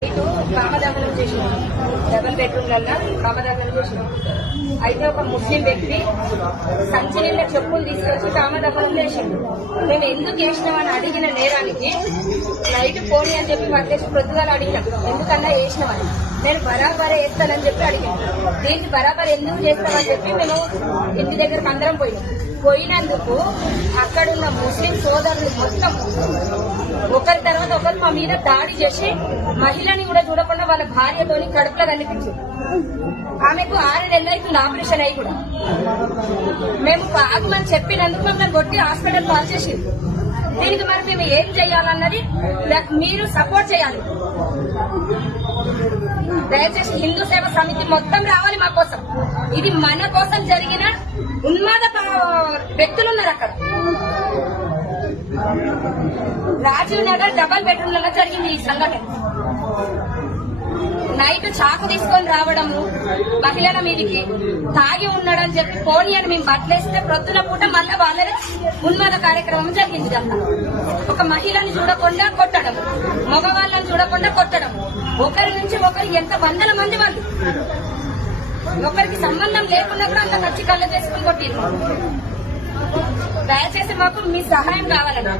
కామదహనం చేసినాం, డబుల్ బెడ్రూమ్లన్నా కామదహనం చేసినాం. అయితే ఒక ముస్లిం వ్యక్తి సంచి నిండా చెప్పులు తీసుకొచ్చి కామదహనం చేసిండు. మేము ఎందుకు వేసినామని అడిగిన నేరానికి నైట్ పోనీ అని చెప్పి పట్టేసి ప్రొద్దుగాలు అడిగినాం, ఎందుకన్నా వేసినామని. నేను బరాబరే వేస్తానని చెప్పి అడిగాను. దీన్ని బరాబర్ ఎందుకు చేస్తామని చెప్పి మేము ఇంటి దగ్గరకు అందరం పోయినందుకు అక్కడున్న ముస్లిం సోదరులు మొత్తం ఒకరి తర్వాత ఒకరు మా మీద దాడి చేసి మహిళని కూడా చూడకుండా వాళ్ళ భార్యతోని కడుపులో కనిపించింది. ఆమెకు 6 నెలలు అవుతుంది ఆపరేషన్ అయి కూడా. మేము ఆగమని చెప్పినందుకు మమ్మల్ని కొట్టి హాస్పిటల్ కాల్ చేసి దీనికి మరి మేము ఏం చేయాలన్నది మీరు సపోర్ట్ చేయాలి. దయచేసి హిందూ సేవ సమితి మొత్తం రావాలి మా కోసం. ఇది మన కోసం జరిగిన ఉన్మాద వ్యక్తులు ఉన్నారు అక్కడ. రాజీవ్ నగర్ డబల్ బెడ్రూమ్లలో జరిగింది ఈ సంఘటన. నైట్ చాకు తీసుకొని రావడము, మహిళల మీదికి తాగి ఉన్నాడని చెప్పి పోనీ అని మేము బట్టలేస్తే ప్రొద్దున పూట మళ్ళా వాళ్ళని ఉన్మాద కార్యక్రమం జరిగింది. అంతా ఒక మహిళని చూడకుండా కొట్టడం, మగవాళ్ళని చూడకుండా కొట్టడం, ఒకరి నుంచి ఒకరు ఎంత వందల మంది వాళ్ళు ఒకరికి సంబంధం లేకుండా కూడా అంత ఖర్చు కళ్ళ చేసుకుని కొట్టింది. దయచేసి మాకు మీ సహాయం కావాలన్నా.